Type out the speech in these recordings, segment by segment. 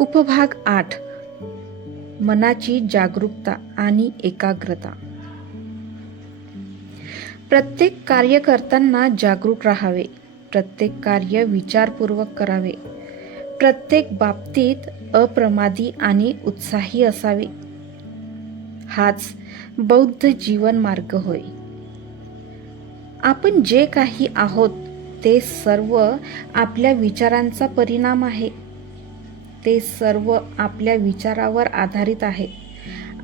उपभाग आठ. मनाची जागरूकता आणि एकाग्रता. प्रत्येक कार्य करताना जागरूक राहावे. प्रत्येक कार्य विचारपूर्वक करावे. प्रत्येक बाबतीत अप्रमादी आणि उत्साही असावे. हाच बौद्ध जीवन मार्ग होय. आपण जे काही आहोत ते सर्व आपल्या विचारांचा परिणाम आहे. ते सर्व आपल्या विचारावर आधारित आहे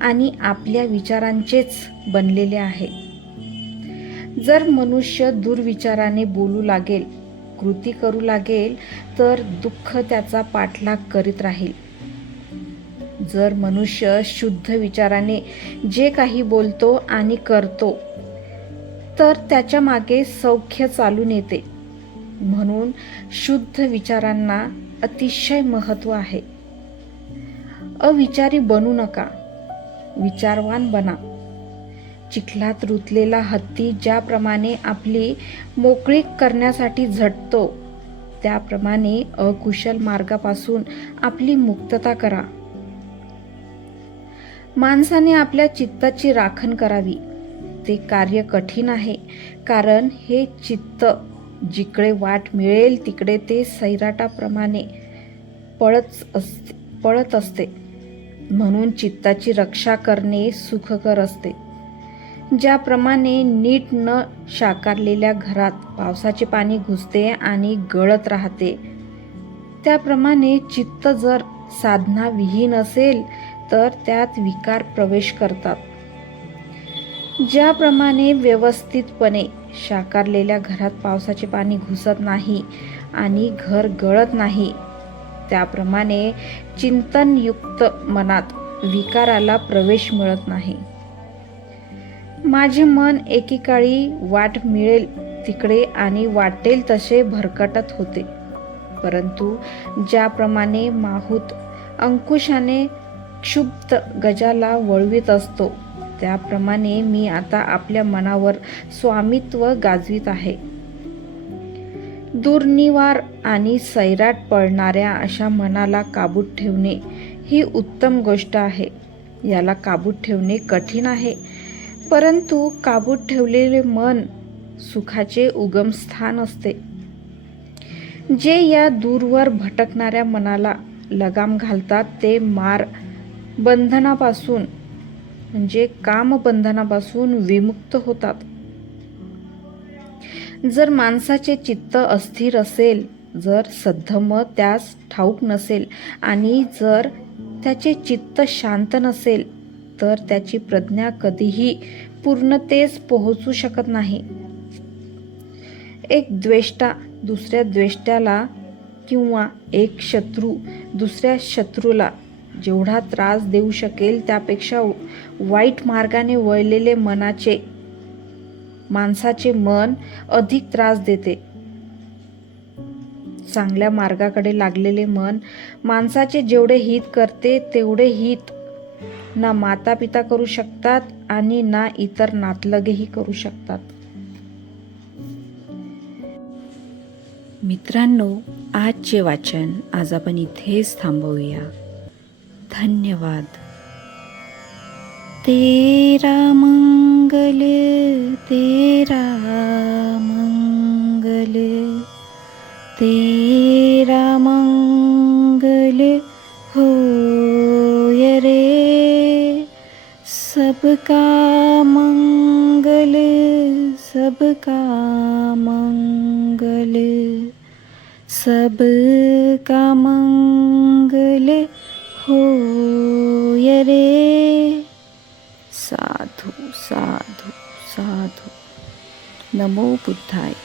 आणि आपल्या विचारांचेच बनलेले आहे. जर मनुष्य दुर्विचाराने बोलू लागेल कृती करू लागेल तर दुःख त्याचा पाठलाग करीत राहील. जर मनुष्य शुद्ध विचाराने जे काही बोलतो आणि करतो तर त्याच्यामागे सौख्य चालून येते. म्हणून शुद्ध विचारांना अतिशय महत्त्व आहे. अविचारी बनू नका. विचारवान बना. चिखलात रुतलेला हत्ती ज्याप्रमाणे आपली मोकळीक करण्यासाठी झटतो त्याप्रमाणे अकुशल मार्गापासून आपली मुक्तता करा. माणसाने आपल्या चित्ताची राखण करावी. ते कार्य कठीण आहे कारण हे चित्त जिकडे वाट मिळेल तिकडे ते सैराटाप्रमाणे पळत असते पळत असते. म्हणून चित्ताची रक्षा करणे सुखकर असते. ज्याप्रमाणे नीट न शाकारलेल्या घरात पावसाचे पाणी घुसते आणि गळत राहते त्याप्रमाणे चित्त जर साधना विहीन असेल तर त्यात विकार प्रवेश करतात. ज्याप्रमाणे व्यवस्थितपणे शाकारलेल्या घरात पावसाचे पाणी घुसत नाही आणि घर गळत नाही. त्याप्रमाणे चिंतनयुक्त मनात विकाराला प्रवेश मिळत नाही. माझे मन एकेकाळी वाट मिळेल तिकडे आणि वाटेल तसे भरकटत होते. परंतु ज्याप्रमाणे माहूत अंकुशाने क्षुब्ध गजाला वळवीत असतो त्याप्रमाणे मी आता आपल्या मनावर स्वामित्व गाजवीत आहे. दुर्निवार आणि सैराट पळणाऱ्या अशा मनाला काबूत ठेवणे ही उत्तम गोष्ट आहे. याला काबूत ठेवणे कठीण आहे. परंतु काबूत ठेवलेले मन सुखाचे उगमस्थान असते. जे या दूरवर भटकणाऱ्या मनाला लगाम घालतात ते मार बंधनापासून म्हणजे कामबंधनापासून विमुक्त होतात. जर माणसाचे चित्त अस्थिर असेल जर सद्धम त्यास ठाऊक नसेल आणि जर त्याचे चित्त शांत नसेल तर त्याची प्रज्ञा कधीही पूर्णतेस पोहोचू शकत नाही. एक द्वेष्टा दुसऱ्या द्वेष्ट्याला किंवा एक शत्रू दुसऱ्या शत्रूला जेवढा त्रास देऊ शकेल त्यापेक्षा वाईट मार्गाने वळलेले मनाचे माणसाचे मन अधिक त्रास देते. चांगल्या मार्गाकडे लागलेले मन माणसाचे जेवढे हित करते तेवढे हित ना माता पिता करू शकतात आणि ना इतर नातलगेही करू शकतात. मित्रांनो आजचे वाचन आज आपण इथेच थांबवूया. धन्यवाद। तेरा मङ्गल तेरा मङ्गल तेरा मङ्गल हो रे। सबका मङ्गल सबका मङ्गल सब साधू साधू साधू। नमो बुद्धाय।